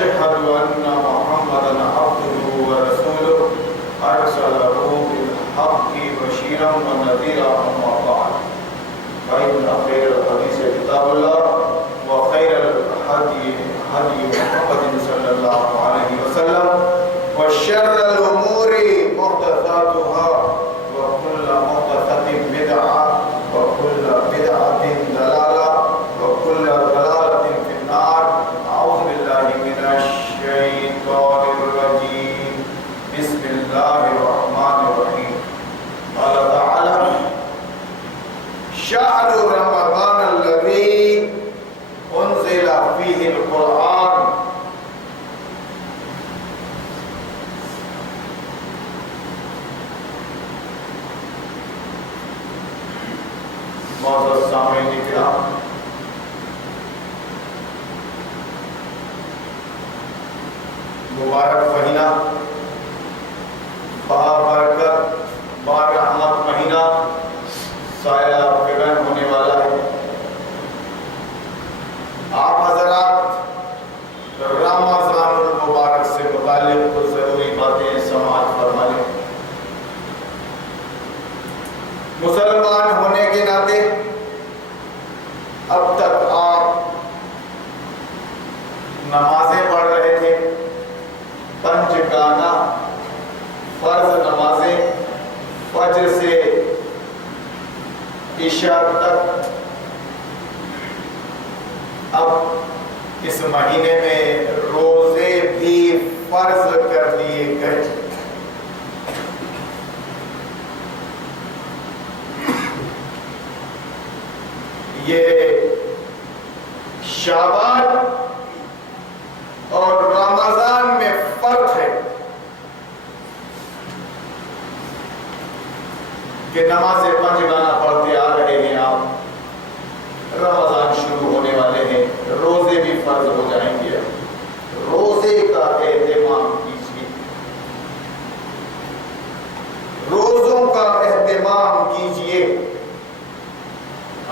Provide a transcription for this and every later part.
وأشهد أن محمدا عبده ورسوله أرسله بالحق بشيرا ونذيرا أما بعد فإن خير الحديث كتاب الله وخير الهدي هدي محمد صلى الله عليه وسلم وشر الأمور محدثاتها وكل محدثة بدعة وكل بدعة ضلالة وكل ضلالة في النار. أعوذ بالله من الشيطان الرجيم. بسم الله الرحمن الرحيم. قال تعالى: شهر رمضان الذي أنزل فيه القرآن. معزز سامعین کرام، مبارک مہینہ، بابرکت بارحمت مہینہ سایہ فگن ہونے والا ہے. آپ حضرات رمضان المبارک سے متعلق کچھ ضروری باتیں سماعت فرما لیں. مسلمان ہونے کے ناطے اب تک آپ نمازیں پڑھ رہے تھے، پنج گانا فرض نمازیں فجر سے عشاء تک. اب اس مہینے میں روزے بھی فرض کر دیے گئے. یہ شعبان اور رمضان میں فرق ہے کہ نماز پنج گانا پڑھتے آ رہے ہیں آپ، رمضان شروع ہونے والے ہیں، روزے بھی فرض ہو جائیں گے. روزے کا اہتمام کیجیے، روزوں کا اہتمام کیجیے.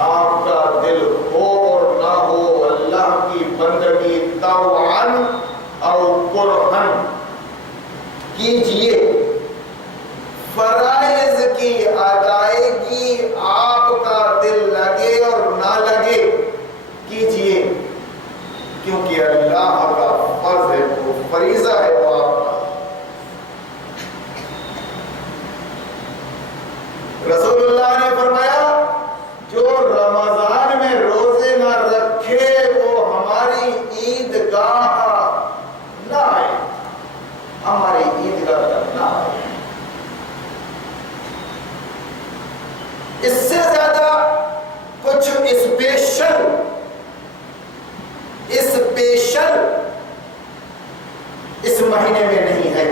آپ کا دل ہو اور نہ ہو، اللہ کی بندگی طوعاً او کرہاً کیجیے. فرائض کی ادائیگی آپ کا دل لگے اور نہ لگے کیجیے، کیونکہ اللہ کا فرض ہے، وہ فریضہ ہے وہ آپ کا. رسول اللہ نے فرمایا جو رمضان میں روزے نہ رکھے وہ ہماری عیدگاہ نہ آئے، ہماری عیدگاہ تک نہ آئے. اس سے زیادہ کچھ اسپیشل اس مہینے میں نہیں ہے.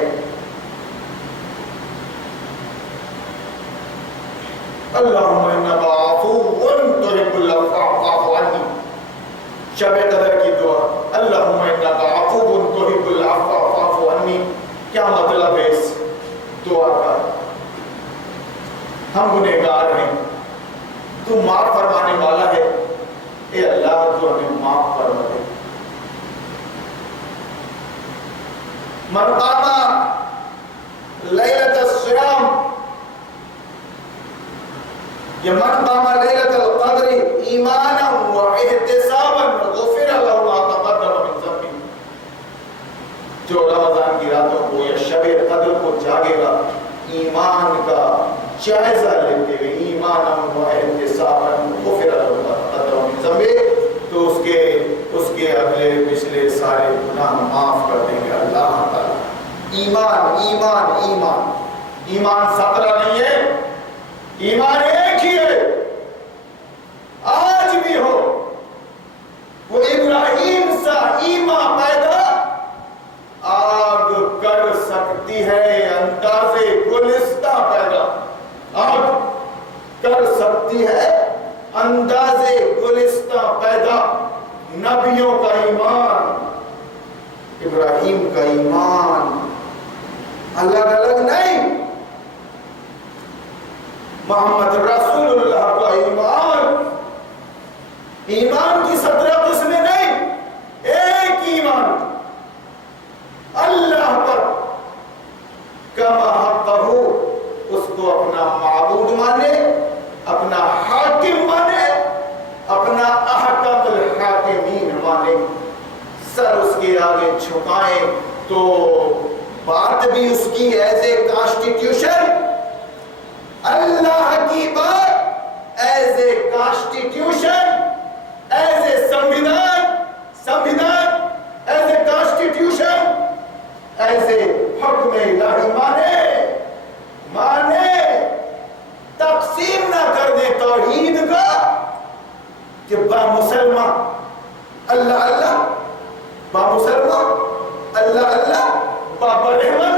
اللہم انک عفو تحب العفو فاعف عنی. شب قدر کی دعا، اللہم انک عفو تحب العفو فاعف عنی. کیا مطلب ہے اس دعا کا؟ ہم گنہگار ہیں، تو معاف فرمانے والا ہے. اے اللہ تو ہمیں معاف فرما دے. من قام لیلۃ الصیام یا من قام لیلۃ القدر ایمانا واحتسابا غفر له ما تقدم من ذنبه. جو رمضان کی راتوں کو یا شب قدر کو جاگے گا ایمان کا جائزہ لیتے ہوئے، ایمانا واحتسابا غفر له ما تقدم من ذنبه، تو اس کے اگلے پچھلے سارے گناہ معاف کر دیں گے اللہ تعالی. ایمان ایمان ایمان ایمان 17 نہیں ہے، ایمان ایک ہی ہے. آج بھی ہو وہ ابراہیم سا ایمان پیدا آگ کر سکتی ہے، انداز گلستہ پیدا آگ کر سکتی ہے، انداز گلستہ پیدا. نبیوں کا ایمان، ابراہیم کا ایمان الگ الگ نہیں. محمد رسول اللہ کا ایمان، ایمان کی 17 قسمیں نہیں، ایک ایمان. کے آگے جھکائیں تو بات بھی اس کی ایز اے کانسٹیٹیوشن، اللہ کی بات as a constitution, as a سمویدھان as a constitution, as a حکم الہی مانے، تقسیم نہ کر دے توحید کا کہ با مسلمان اللہ اللہ، با مسلمان اللہ اللہ، با برہمن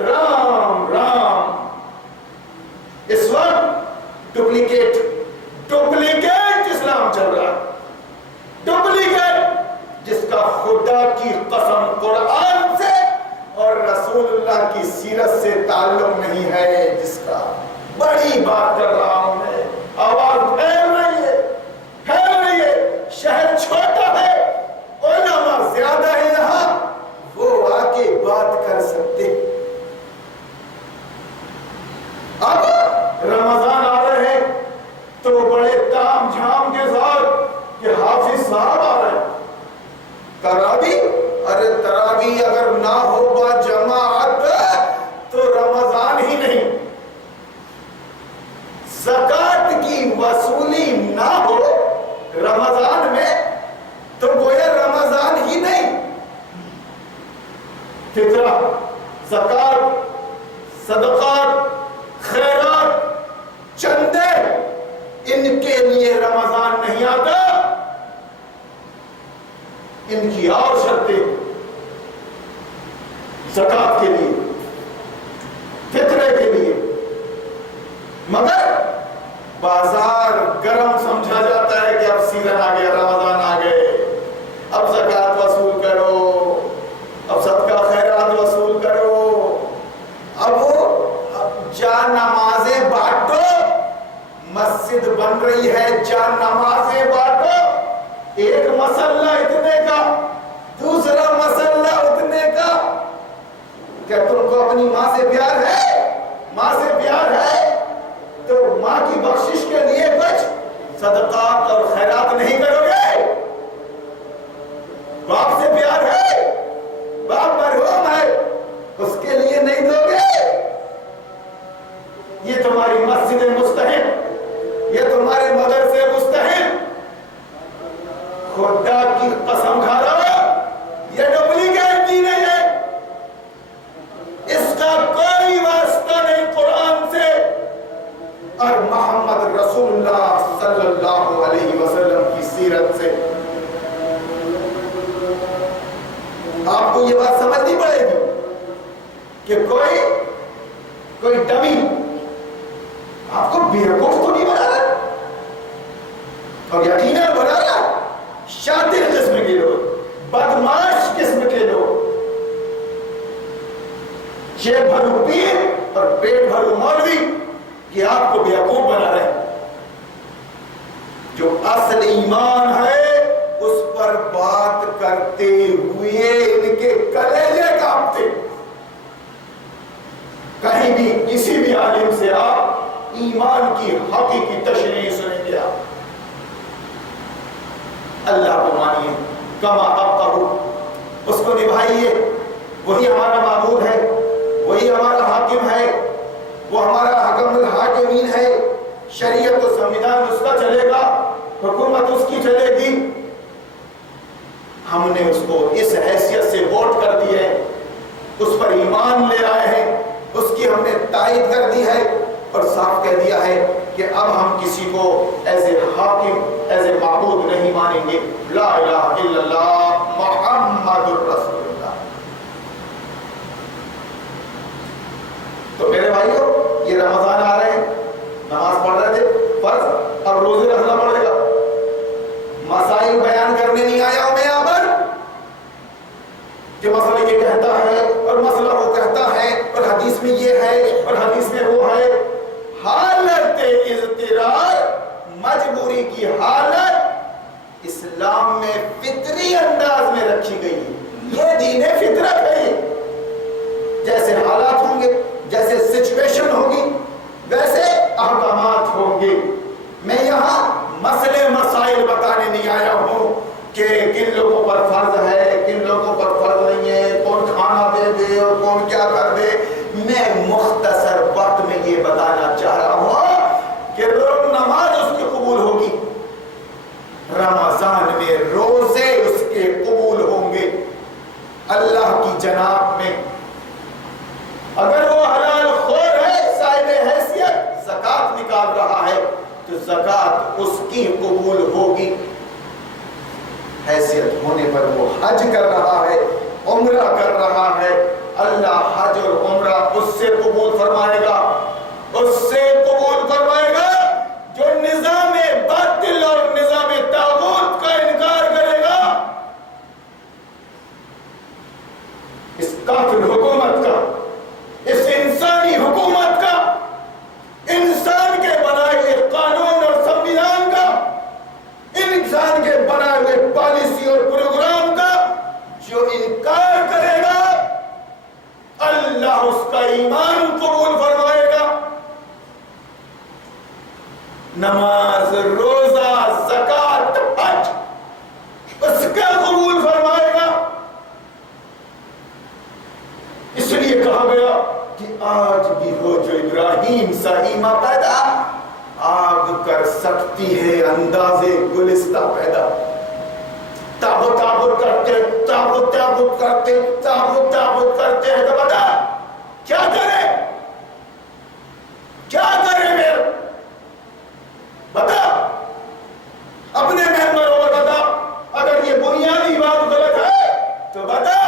رام رام۔ اس وقت ڈپلیکیٹ اسلام چل رہا ہے، ڈپلیکیٹ، جس کا خدا کی قسم قرآن سے اور رسول اللہ کی سیرت سے تعلق نہیں ہے، جس کا بڑی بات کر رہا ہوں میں، آواز پھیل رہی ہے، شہر چھوٹا ہے، علماء زیادہ ہے یہاں، وہ آ کے بات کر سکتے۔ اب رمضان آ رہے ہیں تو بڑے تام جھام کے ساتھ کہ حافظ صاحب آ رہے ہیں، تراویح اگر نہ ہو با جماعت تو رمضان ہی نہیں، زکات کی وصولی نہ ہو رمضان میں تو گویا رمضان ہی نہیں۔ فطرہ، زکات، صدقات، خیرات، چندے، ان کے لیے رمضان نہیں آتا، ان کی اور شرطیں، زکات کے لیے، فطرے کے لیے، مگر بازار گرم سمجھا جاتا ہے کہ اب سیزن آ گیا، رمضان آ گئے، اب زکات وصول کرو، اب صدقہ خیرات وصول کرو، اب جا نمازیں بانٹو، مسجد بن رہی ہے، جا نمازیں بانٹو، ایک مسلح اتنے کا، دوسرا مسلح اتنے کا، کیا تم کو اپنی ماں سے پیار ہے؟ ماں سے پیار ہے تو ماں کی بخشش کے لیے کچھ صدقات اور خیرات نہیں کرو گے؟ باپ سے پیار ہے، باپ مرحوم ہے، اس کے لیے نہیں دو گے؟ یہ تمہاری مسجد مستحب، یہ تمہارے مدرسے مستحب، خدا کی قسم کھا رہا یہ ڈپلیکیٹ دی نہیں ہے، اس کا کوئی واسطہ نہیں قرآن سے اور محمد رسول اللہ صلی اللہ علیہ وسلم کی سیرت سے۔ آپ کو یہ بات سمجھنی پڑے گی کہ کوئی ڈمی آپ کو بیوقوف تو نہیں بنا رہا، اور یقیناً بنا رہا شاطر قسم کے لوگ، بدماش قسم کے لوگ، جیب بھرو پیر اور پیٹ بھرو مولوی، کہ آپ کو بیوقوف بنا رہے ہیں۔ جو اصل ایمان ہے اس پر بات کرتے ہوئے ان کے کلیجے کانپتے۔ کہیں بھی کسی بھی عالم سے آپ ایمان کی حقیقی تشریح سنیں گے، آپ اللہ کو مانیے، کما حقہ، اس کو نبھائیے، وہی ہمارا معبود ہے، وہی ہمارا حاکم ہے، وہ ہمارا حکم الحاکمین ہے، شریعت و سمویدھان اس کا چلے گا، حکومت اس کی چلے گی۔ ہم نے اس کو اس حیثیت سے ووٹ کر دی ہے، اس پر ایمان لے آئے ہیں، اس کی ہم نے تائید کر دی ہے اور صاف کہہ دیا ہے کہ اب ہم کسی کو ایز اے حاکم، ایز اے معبود نہیں مانیں گے۔ لا الہ الا اللہ محمد الرسول اللہ۔ تو میرے بھائیو، یہ رمضان آ رہے ہیں، نماز پڑھ رہے تھے فرض، اب روزے رکھنا پڑے گا۔ مسائل بیان کرنے نہیں آیا ہوں میں یہاں پر کہ مسئلہ یہ کہتا ہے اور مسئلہ وہ کہتا ہے اور حدیث میں یہ ہے اور حدیث میں وہ ہے۔ حالت اضطرار، مجبوری کی حالت اسلام میں فطری انداز میں رکھی گئی ہے، یہ دین فطرت ہے۔ جیسے حالات ہوں گے، جیسے سچویشن ہوگی، ویسے احکامات ہوں گے۔ میں یہاں مسئلے مسائل بتانے نہیں آیا ہوں کہ کن لوگوں پر فرض اللہ کی جناب میں اگر وہ حلال خور ہے، صاحب حیثیت، زکات نکال رہا ہے تو زکات اس کی قبول ہوگی۔ حیثیت ہونے پر وہ حج کر رہا ہے، عمرہ کر رہا ہے، اللہ حج اور عمرہ اس سے قبول فرمائے گا، اس سے قبول فرمائے گا جو نظام باطل اور نظام طاغوت کا انکار کرے گا۔ اس کافر حکومت کا، اس انسانی حکومت کا، انسان کے بنائے ہوئے قانون اور سنویدھان کا، انسان کے بنائے ہوئے پالیسی اور پروگرام کا جو انکار کرے گا، اللہ اس کا ایمان قبول فرمائے گا۔ نماز، روزہ، زکات، حج اس کا قبول فرمائے گا۔ اس لیے کہا گیا کہ آج بھی ہو جو ابراہیم سا ایمان پیدا، آگ کر سکتی ہے اندازے گلستہ پیدا۔ تابوت تابوت کرتے، تابوت تابوت کرتے، تابوت تابوت کرتے ہیں تو بتا کیا کرے، کیا کرے میرے بتا، اپنے ممبروں کو بتا، اگر یہ بنیادی بات غلط ہے تو بتا،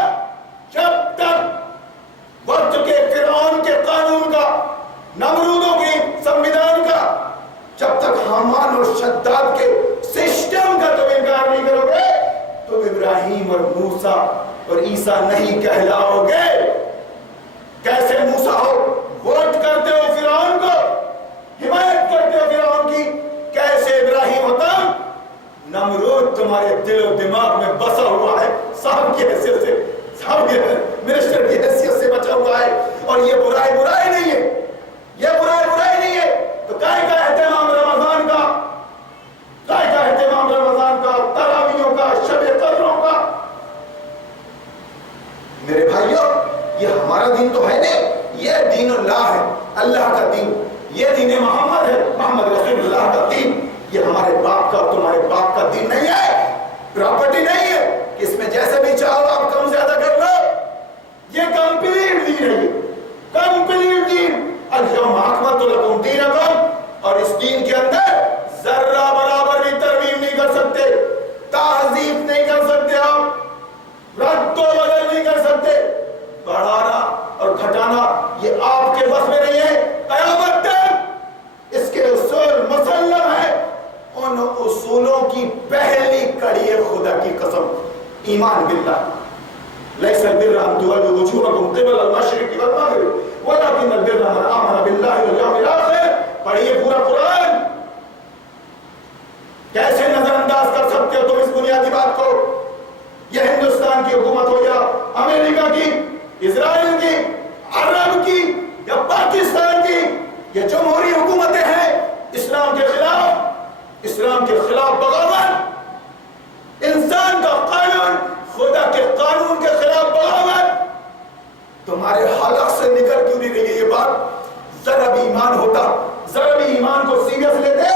جب تک وقت کے فرعون کے قانون کا، نمرودوں کی سنویدھان کا، جب تک حامان اور شداد کے سسٹم کا تم انکار نہیں کرو گے تو ابراہیم اور موسیٰ اور عیسیٰ نہیں کہلاؤ گے۔ کیسے موسیٰ ہو، ووٹ کرتے ہو فرعون کو، حمایت کرتے ہو فرعون کی، کیسے ابراہیم ہوتا، نمرود تمہارے دل و دماغ میں بسا ہوا ہے، صاحب کی حیثیت سے، صاحب کی منسٹر کی حیثیت سے بچا ہوا ہے، اور یہ برائی برائی نہیں ہے، یہ برائی برائی نہیں ہے۔ تو کائے کا اہتمام رمضان کا، کائے کا اہتمام رمضان کا، تراویحوں کا، شب قدروں کا؟ میرے بھائیوں، یہ ہمارا دین تو ہے نہیں، یہ دین اللہ ہے، اللہ کا دین، یہ دین محمد ہے، محمد رسول اللہ کا دین۔ یہ ہمارے باپ کا، تمہارے باپ کا دین نہیں ہے، پراپرٹی نہیں ہے کہ اس میں جیسے بھی چاہو آپ کم زیادہ کر لو۔ یہ کمپلیٹ دین ہے، کمپلیٹ دین۔ اليوم اکملت لکم دینکم، اور اس دین کے اندر ذرہ برابر بھی ترمیم نہیں کر سکتے، تہذیب نہیں کر سکتے، آپ رد و بدل نہیں کر سکتے۔ بڑھانا اور گھٹانا یہ آپ کے بس میں نہیں ہے۔ قیامت تک اس کے اصول مسلم ہے۔ ان اصولوں کی پہلی کڑی ہے خدا کی قسم، ایمان باللہ۔ لیس البر ان تولوا وجوهکم قبل المشرق والمغرب ولكن البر من آمن باللہ واليوم الآخر۔ پڑھیے پورا قرآن۔ کیسے نظر انداز کر سکتے ہو تم اس بنیادی بات کو؟ یہ ہندوستان کی حکومت ہو یا امریکہ کی، اسرائیل کی، عرب کی یا پاکستان کی، یہ جمہوری حکومتیں ہیں اسلام کے خلاف، اسلام کے خلاف بغاوت، انسان کا قانون خدا کے قانون کے خلاف بغاوت۔ تمہارے حلق سے نکل کیوں نہیں رہی ہے یہ بات؟ ذرا بھی ایمان ہوتا، ذرا بھی ایمان کو سیریس لیتے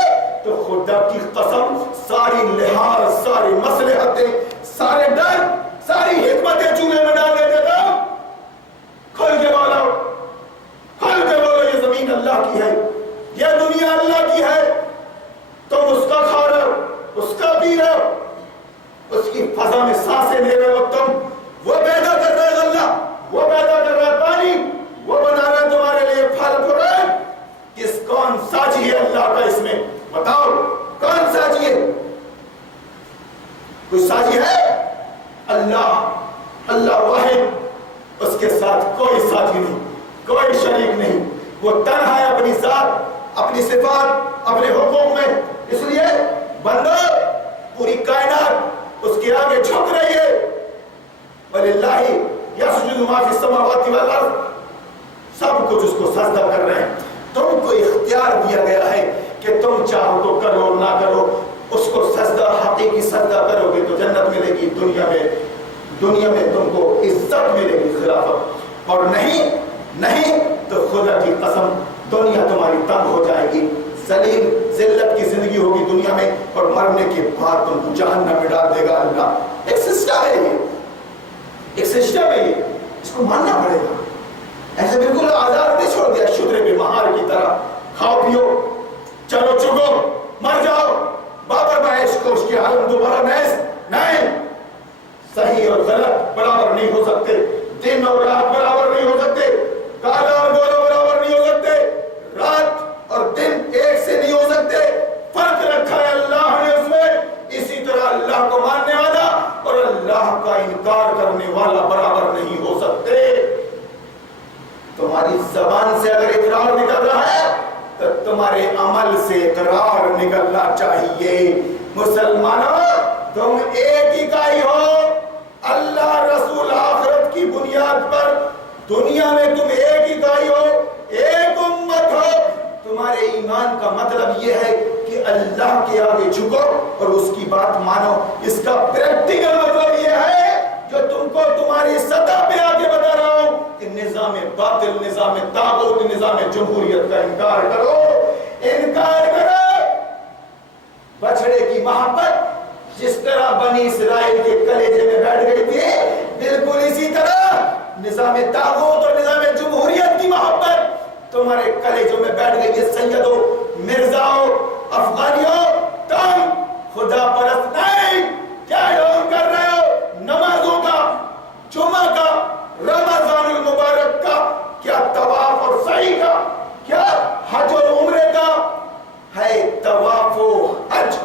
تو خدا کی قسم ساری لحاظ، ساری مصلحتیں، سارے ڈر، ساری حکمتیں چولہے میں ڈال دیتے تھے۔ کھل کے بولو، کھل کے بولو، یہ زمین اللہ کی ہے، یہ دنیا اللہ کی ہے، تم اس کا کھا رہے ہو، اس کا پی رہے ہو، اس کی فضا میں سانسیں لے رہے ہو تم، وہ پیدا کر رہا ہے اللہ، وہ پیدا کر رہا ہے پانی، وہ بنا رہا ہے تمہارے لیے پھل فروٹ۔ کس کون ساجی ہے اللہ کا اس میں؟ بتاؤ کون ساجی ہے؟ کوئی ساجی ہے؟ اللہ، اللہ واحد، اس کے ساتھ کوئی ساجی نہیں، کوئی شریک نہیں، وہ تنہا ہے اپنی ذات، اپنی صفات، اپنے حقوق میں۔ اس لیے بندو، پوری کائنات اس کے آگے جھک رہی ہے۔ وَلِلَّهِ يَسْجُدُ مَا فِي السَّمَاوَاتِ وَالْأَرْضِ، سب کچھ اس کو سجدہ کر رہے ہیں۔ تم کو اختیار دیا گیا ہے کہ تم چاہو تو کرو، نہ کرو، اس کو سجدہ، حقیقی سجدہ کرو گے تو جنت ملے گی، دنیا میں تم کو عزت ملے گی، خلافت، اور نہیں تو خدا کی قسم دنیا تمہاری تنگ ہو جائے گی، ذلیل ذلت کی زندگی ہوگی دنیا میں، اور مرنے کے بعد تم کو جہنم میں ڈال دے گا اللہ۔ ایک سسٹم ہے، یہ ایک سسٹم ہے یہ، اس کو ماننا پڑے گا. ایسے بالکل آزاد نہیں چھوڑ دیا شدرے پہ مہار کی طرح، کھاؤ پیو چلو چکو مر جاؤ، بابر معیش کوش کے عالم دوبارہ محض نہیں. صحیح اور غلط برابر نہیں ہو سکتے، دن اور رات برابر نہیں ہو سکتے، کالا اور گورا برابر نہیں ہو سکتے، رات اور دن ایک سے نہیں ہو سکتے. فرق رکھا ہے اللہ نے اس میں. اسی طرح اللہ کو ماننے والا اور اللہ کا انکار کرنے والا برابر نہیں ہو سکتے. تمہاری زبان سے اگر اقرار نکل رہا ہے تو تمہارے عمل سے اقرار نکلنا چاہیے. مسلمانوں تم ایک اکائی ہو، اللہ رسول آخرت کی بنیاد پر دنیا میں تم ایک اکائی ہو، ایک امت ہو. تمہارے ایمان کا مطلب یہ ہے کہ اللہ کے آگے جھکو اور اس کی بات مانو. اس کا پریکٹیکل مطلب یہ ہے جو تم کو تمہاری سطح پہ آگے بتا رہا ہوں کہ نظام باطل، نظام طاغوت، نظام جمہوریت کا انکار کرو. انکار کرو. بچڑے کی محبت جس طرح بنی اسرائیل کے کلیجے میں بیٹھ گئی تھی، بالکل اسی طرح نظام طاغوت اور نظام جمہوریت کی محبت تمہارے کلیجوں میں بیٹھ گئی ہے. سیدوں، مرزاؤں، افغانیوں، تم خدا پرست نہیں. کیا ڈھونگ کر رہے ہو؟ نمازوں کا، جمعہ کا، رمضان المبارک کا، کیا طواف اور سعی کا، کیا حج اور عمرے کا ہے؟ طواف و حج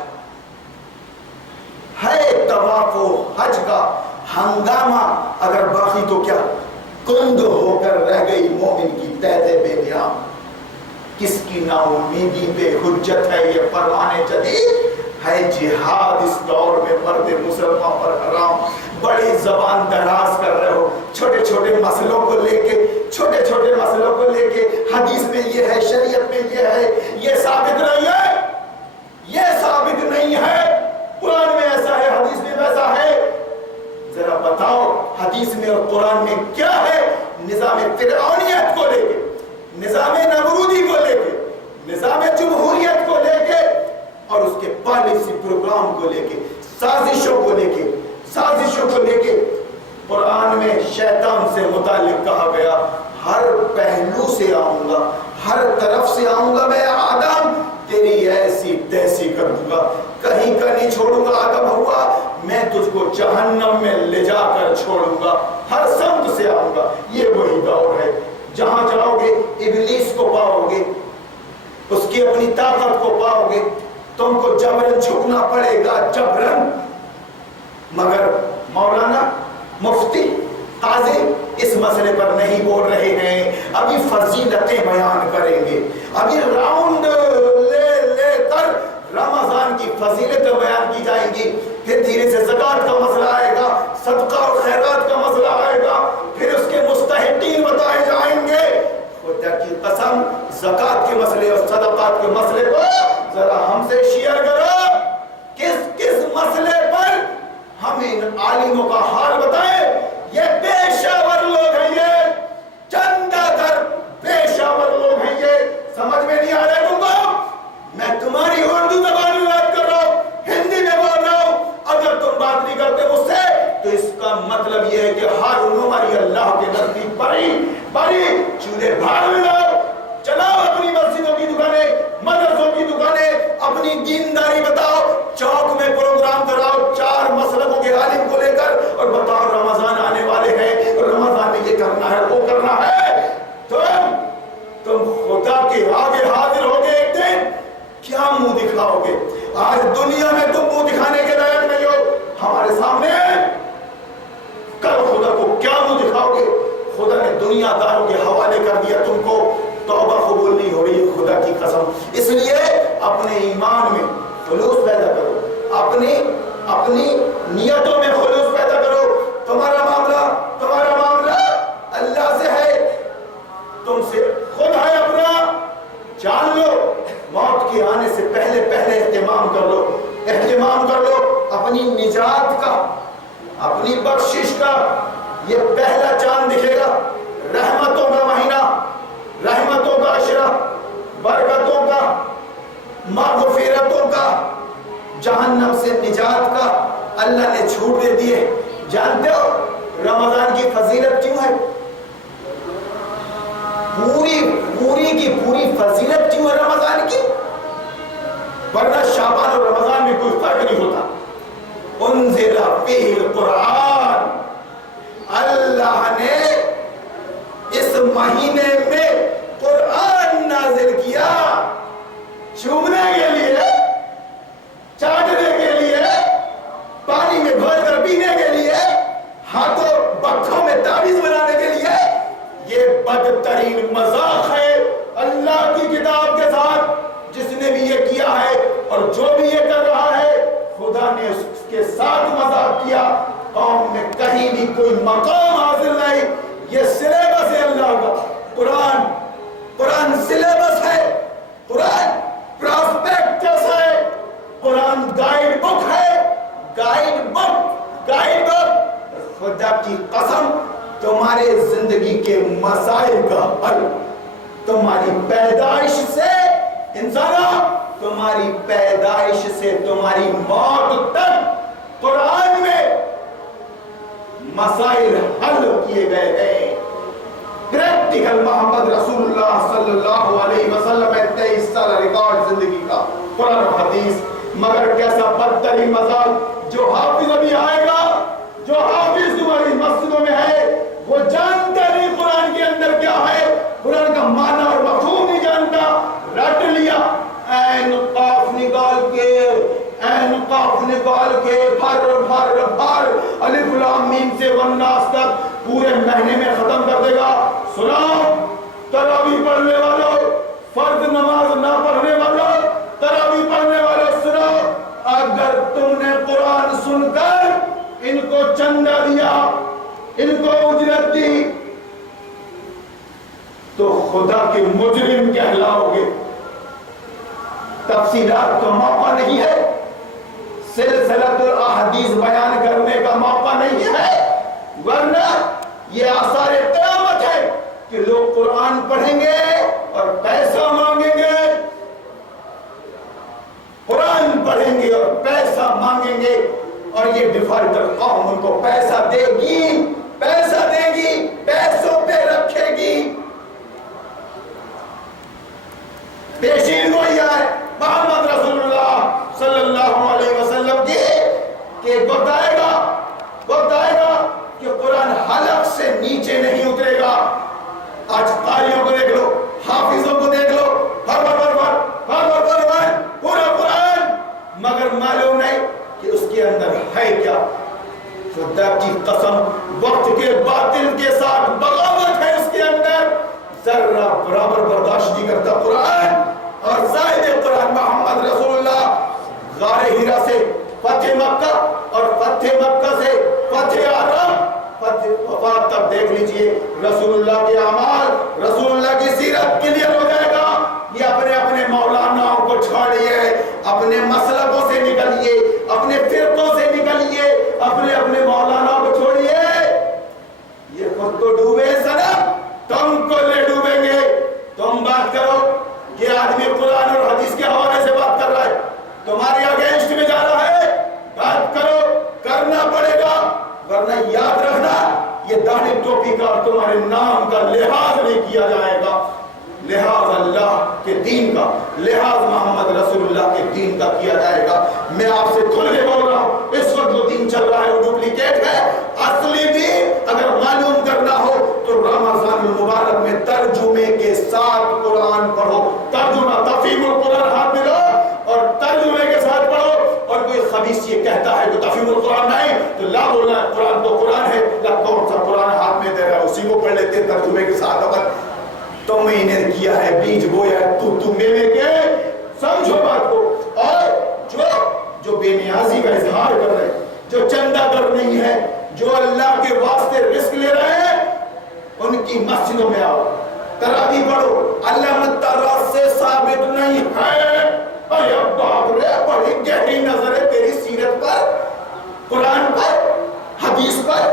ہے، طواف و حج کا ہنگامہ اگر باقی تو کیا کند ہو کر رہ گئی مومن کی تہذیب بے نیام. کس کی نا امیدی پہ حجت ہے یہ فرمان جدید ہے. جہاد اس دور میں مرد مسلمان پر حرام. بڑی زبان دراز کر رہے ہو چھوٹے چھوٹے مسئلوں کو لے کے، چھوٹے چھوٹے مسئلوں کو لے کے. حدیث میں یہ ہے، شریعت میں یہ ہے، یہ ثابت نہیں ہے، یہ ثابت نہیں ہے. قرآن میں ایسا ہے، حدیث میں ویسا ہے. ذرا بتاؤ حدیث میں اور قرآن میں کیا ہے؟ نظام فرعونیت کو لے کے، نظام نمرودی کو لے کے، نظام جمہوریت کو لے کے اور اس کے پالیسی پروگرام کو لے کے، سازشوں کو لے کے، سازشوں کو لے کے. قرآن میں شیطان سے متعلق کہا گیا ہر پہلو سے آؤں گا، ہر طرف سے آؤں گا میں آدم، تیری ایسی تیسی کر دوں گا، کہیں کا نہیں چھوڑوں گا. آدم ہوا میں تجھ کو جہنم میں لے جا کر چھوڑوں گا، ہر سمت سے آؤں گا. یہ وہی دور ہے جہاں جاؤ گے ابلیس کو پاؤ گے، اس کی اپنی طاقت کو پاؤ گے. تم کو جبرن جھکنا پڑے گا، جبرن. مگر مولانا، مفتی، قاضی اس مسئلے پر نہیں بول رہے ہیں. ابھی فضیلتیں بیان کریں گے، ابھی راؤنڈ لے لے کر رمضان کی فضیلتیں بیان کی جائیں گی. پھر دھیرے سے زکوٰۃ کا مسئلہ آئے گا، صدقہ اور خیرات کا مسئلہ آئے گا، پھر اس کے مستحقین بتائے جائیں گے. خدا کی قسم زکوٰۃ کے مسئلے اور صدقات کے مسئلے کو ذرا ہم سے شیئر کرو. کس کس مسئلے پر ہم ان عالموں کا حال بتائیں. یہ پیشاور لوگ ہیں، یہ چندہ در پیشاور لوگ ہیں. یہ سمجھ میں نہیں آ رہا ہے تم کو؟ میں تمہاری اردو زبان میں بات کر رہا ہوں، ہندی میں بول رہا ہوں. اگر تم بات نہیں کرتے مجھ سے تو اس کا مطلب یہ ہے کہ ہارون ہماری اللہ کے نزدیک بری بری. چولہے بھاڑ میں لاؤ، چلاؤ اپنی مسجدوں کی دکانیں، مدرسوں کی دکانیں، اپنی دینداری بتاؤ. چوک میں پروگرام کراؤ 4 مسلکوں کے عالم کو لے کر اور بتاؤ رمضان آنے والے ہیں، رمضان میں یہ کرنا ہے، وہ کرنا ہے. تم خدا کے آگے حاضر ہوگے ایک دن، کیا منہ دکھاؤ گے؟ آج دنیا میں تم منہ دکھانے کے لائق نہیں ہو ہمارے سامنے. کل خدا کو کیا منہ دکھاؤ گے؟ خدا نے دنیا داروں کے حوالے کر دیا تم کو. توبہ قبول نہیں ہو رہی ہے خدا کی قسم. اس لیے اپنے ایمان میں خلوص پیدا کرو، اپنی نیتوں میں خلوص پیدا کرو. تمہارا معاملہ اللہ سے ہے، تم سے خود ہے اپنا. جان لو موت کے آنے سے پہلے اہتمام کر لو اپنی نجات کا، اپنی بخشش کا. یہ پہلا چاند دکھے گا، رحمتوں کا مہینہ، رحمتوں کا عشرہ، برکتوں کا، مغفرتوں کا، جہنم سے نجات کا اللہ نے چھوٹ دے دیے. جانتے ہو رمضان کی فضیلت کیوں ہے؟ پوری کی پوری فضیلت کیوں ہے رمضان کی؟ ورنہ شعبان اور رمضان میں کوئی فرق نہیں ہوتا. انزل فیہ القرآن، اللہ نے اس مہینے میں قرآن نازل کیا. چومنے کے لیے، چاٹنے کے لیے، پانی میں گھول کر پینے کے لیے، ہاتھوں بکھوں میں تعویذ بنانے کے لیے. یہ بدترین مذاق ہے اللہ کی کتاب کے ساتھ. جس نے بھی یہ کیا ہے اور جو بھی یہ کر رہا ہے، خدا نے اس کے ساتھ مذاق کیا. قوم میں کہیں بھی کوئی مقام حاصل نہیں. یہ سلیبس ہے اللہ کا. قرآن سلیبس ہے، قرآن پراسپیکٹس ہے، قرآن گائیڈ بک ہے. Guide book. خدا کی قسم، تمہارے زندگی کے مسائل کا حل تمہاری پیدائش سے، انسانوں، تمہاری پیدائش سے تمہاری موت تک قرآن میں مسائل حل کیے گئے ہیں. پریکٹیکل محمد رسول اللہ صلی اللہ علیہ وسلم 23 سال ریکارڈ زندگی کا قرآن و حدیث. مگر کیسا بدترین مذاق، جو حافظ ابھی آئے گا، جو حافظ تمہاری مسجدوں میں ہے، وہ جانتا نہیں قرآن کے اندر کیا ہے، قرآن کا معنی اور مفہوم نہیں جانتا. رٹ لیا، عین قاف نکال کے بھر الف لام میم سے والناس تک پورے مہینے میں ختم کر دے گا. سناؤ تراویح پڑھنے والوں، فرض نماز نہ پڑھنے والوں، تراویح پڑھنے والوں، سناؤ، اگر تم نے قرآن سن کر ان کو چندہ دیا، ان کو اجرت دی، تو خدا کے مجرم کہلاؤ گے. تفصیلات کا موقع نہیں ہے، سلسلۃ الاحادیث بیان کرنے کا موقع نہیں ہے. ورنہ یہ آثار قیامت ہے کہ لوگ قرآن پڑھیں گے اور پیسہ مانگیں گے. قرآن پڑھیں گے اور پیسہ مانگیں گے، اور یہ ڈیفالٹر قوم ان کو پیسہ دے گی، پیسوں پہ رکھے گی. پیشین وہی ہے محمد رسول اللہ صلی اللہ علیہ وسلم کی، کہ بتائے گا کہ قرآن حلق سے نیچے نہیں اترے گا. آج قاریوں کو دیکھ لو، حافظوں کو دیکھ لو، پورا قرآن، مگر معلوم نہیں کہ اس کے اندر ہے کیا. خدا کی قسم، وقت کے باطل کے ساتھ بغاوت ہے اس کے اندر. ذرہ برابر برداشت نہیں کرتا قرآن. اور صاحب قرآن محمد رسول اللہ غار ہیرا سے فتح مکہ، اور فتح مکہ سے فتح عرب، فتح وفات تک دیکھ لیجئے رسول اللہ کے اعمال، رسول اللہ کی سیرت کلیئر ہو جائے گا. یہ اپنے مولاناؤں کو چھوڑیے، اپنے مسلکوں سے نکلیے، اپنے فرقوں سے نکلیے، اپنے مولانا کو چھوڑیے. یہ خود تو ڈوبے صنم، تم کو لے ڈوبیں گے. تم بات کرو، یہ آدمی قرآن اور حدیث کے حوالے سے بات کر رہا ہے، تمہارے اگینسٹ میں جا رہا ہے، بات کرو، کرنا پڑے گا. ورنہ یاد رکھنا، یہ داڑھی ٹوپی کا اور تمہارے نام کا لحاظ نہیں کیا جائے گا. لحاظ اللہ کے دین کا، لحاظ محمد رسول اللہ کے دین کا کیا جائے گا. میں آپ سے کھل کے بول رہا ہوں، اس وقت جو دین چل رہا ہے وہ ڈپلیکیٹ ہے. اصلی دین اگر معلوم کرنا ہو تو رمضان المبارک میں ترجمے کے ساتھ قرآن پڑھو. ترجمہ تفہیم القرآن ہاتھ میں لو اور ترجمے کے ساتھ پڑھو. اور کوئی خبیث یہ کہتا ہے کہ تفہیم القرآن نہیں تو لا بولنا ہے، قرآن تو قرآن ہے. لا، کون سا قرآن ہاتھ میں دے رہا ہے، اسی کو پڑھ لیتے ترجمے کے ساتھ. اگر تم نے کیا ہے، بیج بویا ہے، تو میوے کے سمجھو بات کو. اور جو بے نیازی کا اظہار کر رہے ہیں، جو چندہ در نہیں ہے، جو اللہ کے واسطے رزق لے رہے ہیں، ان کی مسجدوں میں آؤ، تراویح پڑھو. علامہ تراس سے ثابت نہیں ہے. اے باپ رے، بڑی گہری نظر ہے تیری سیرت پر، قرآن پر، حدیث پر.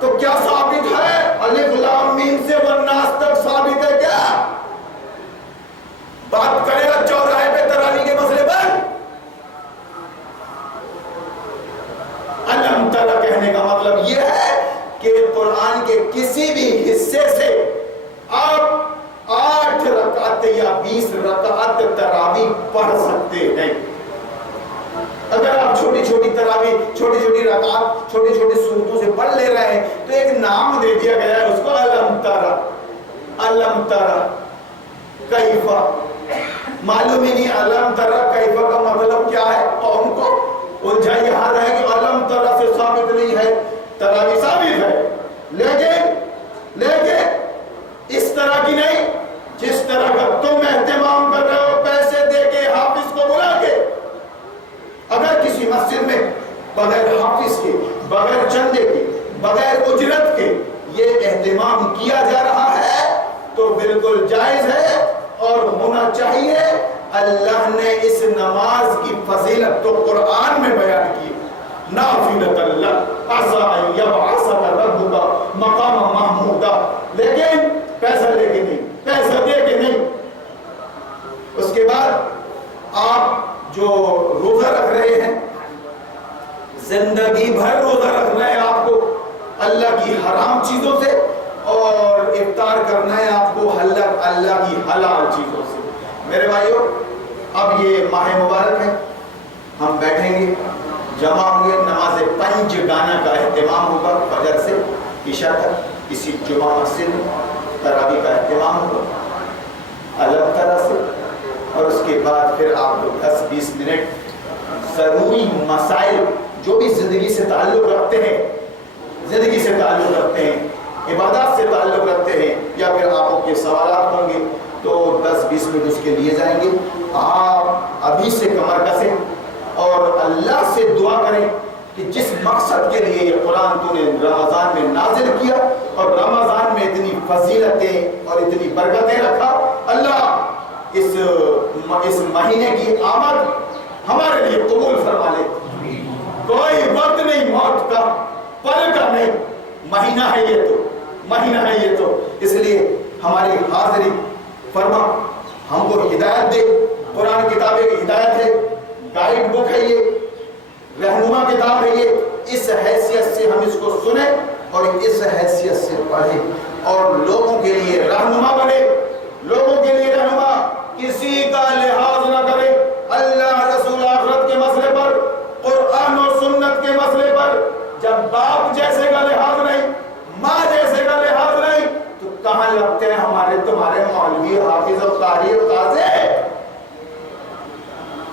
تو کیا ثابت ہے؟ الف لام میم سے والناس تک ثابت ہے کیا؟ بات کرے گا چوراہے پہ تراویح کے مسئلے پر. علم تعالیٰ کہنے کا مطلب یہ ہے کہ کے کسی بھی حصے سے آپ 8 رکعت یا 20 رکعت تراویح پڑھ سکتے ہیں۔ اگر آپ چھوٹی چھوٹی تراویح، چھوٹی چھوٹی رکعات، چھوٹی چھوٹی سورتوں سے پڑھ لے رہے ہیں تو ایک نام دے دیا گیا ہے اس کو علم ترى، علم ترى کیف۔ معلوم ہی نہیں علم ترى کیف کا مطلب کیا ہے، قوم کو الجھا یہاں رہے کہ علم ترى سے ثابت نہیں ہے، تراویح ثابت ہے، لیکن اس طرح کی نہیں جس طرح کا تم اہتمام کر رہے ہو پیسے دے کے حافظ کو بلا کے۔ اگر کسی مسجد میں بغیر حافظ کے، بغیر چندے کے، بغیر اجرت کے یہ اہتمام کیا جا رہا ہے تو بالکل جائز ہے اور ہونا چاہیے۔ اللہ نے اس نماز کی فضیلت تو قرآن میں بیان کی، نافلۃ لک عسیٰ ان یبعثک ربک مقاما محمودا، لیکن پیسہ لے کے نہیں، پیسہ دے کے نہیں۔ اس کے بعد آپ جو روزہ رکھ رہے ہیں، زندگی بھر روزہ رکھنا ہے آپ کو اللہ کی حرام چیزوں سے، اور افطار کرنا ہے آپ کو اللہ کی حلال چیزوں سے۔ میرے بھائیو، اب یہ ماہ مبارک ہے، ہم بیٹھیں گے، جمع ہوں گے، نماز 5 گانا کا اہتمام ہوگا، فجر سے عشاء تک کسی جمعہ مسجد میں تراویح کا اہتمام ہوگا الگ طرح سے، اور اس کے بعد پھر آپ کو 10-20 منٹ ضروری مسائل جو بھی زندگی سے تعلق رکھتے ہیں، زندگی سے تعلق رکھتے ہیں، عبادات سے تعلق رکھتے ہیں، یا پھر آپ کے سوالات ہوں گے تو 10-20 منٹ اس کے لیے جائیں گے۔ آپ ابھی سے کمر کسیں اور اللہ سے دعا کریں کہ جس مقصد کے لیے یہ قرآن تو نے رمضان میں نازل کیا اور رمضان میں اتنی فضیلتیں اور اتنی برکتیں رکھا، اللہ اس مہینے کی آمد ہمارے لیے قبول فرما لے۔ کوئی وقت نہیں موت کا، پل کا نہیں، مہینہ ہے یہ تو، مہینہ ہے یہ تو، اس لیے ہماری حاضری فرما، ہم کو ہدایت دے۔ قرآن کتاب کی ہدایت ہے، گائیڈ بک ہے یہ، رہنما کتاب ہے یہ، اس حیثیت سے ہم اس کو سنیں اور اس حیثیت سے پڑھیں اور لوگوں کے لیے رہنما بنے، لوگوں کے لیے رہنما، کسی کا لحاظ نہ کرے، اللہ رسول آخرت کے مسئلے پر، قرآن و سنت کے مسئلے پر۔ جب باپ جیسے کا لحاظ نہیں، ماں جیسے کا لحاظ نہیں، تو کہاں لگتے ہیں ہمارے تمہارے مولوی، حافظ و قاری و قاضی؟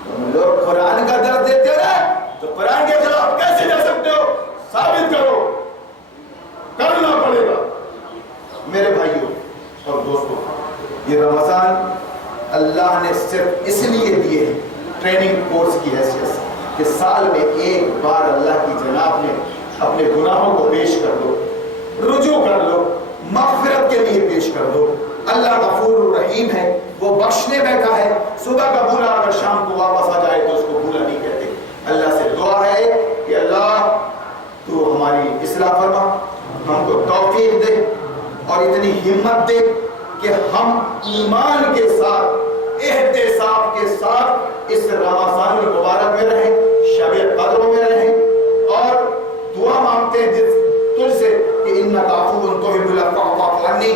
تم لوگ قرآن کا درس دیتے رہے تو قرآن کے خلاف کیسے جا سکتے ہو؟ ثابت کرو، کرنا پڑے گا۔ میرے بھائیوں اور دوستوں، یہ رمضان اللہ نے صرف اس لیے دیے ہیں ٹریننگ کورس کی حیثیت سے کہ سال میں ایک بار اللہ کی جناب میں اپنے گناہوں کو پیش کر دو، رجوع کر لو، مغفرت کے لیے پیش کر دو۔ اللہ غفور الرحیم ہے، وہ بخشنے بیٹھا ہے، صبح کا بھولا اگر شام کو واپس آ جائے تو اس کو بھولا نہیں کہتے۔ اللہ سے دعا ہے کہ اللہ تو ہماری اصلاح فرما، ہم کو توفیق دے اور اتنی ہمت دے کہ ہم ایمان کے ساتھ، احتساب کے ساتھ اس رمضان المبارک میں رہیں، شب قدروں میں رہیں، اور دعا مانگتے ہیں تجھ سے کہ انک عفو تحب العفو فاعف عنی،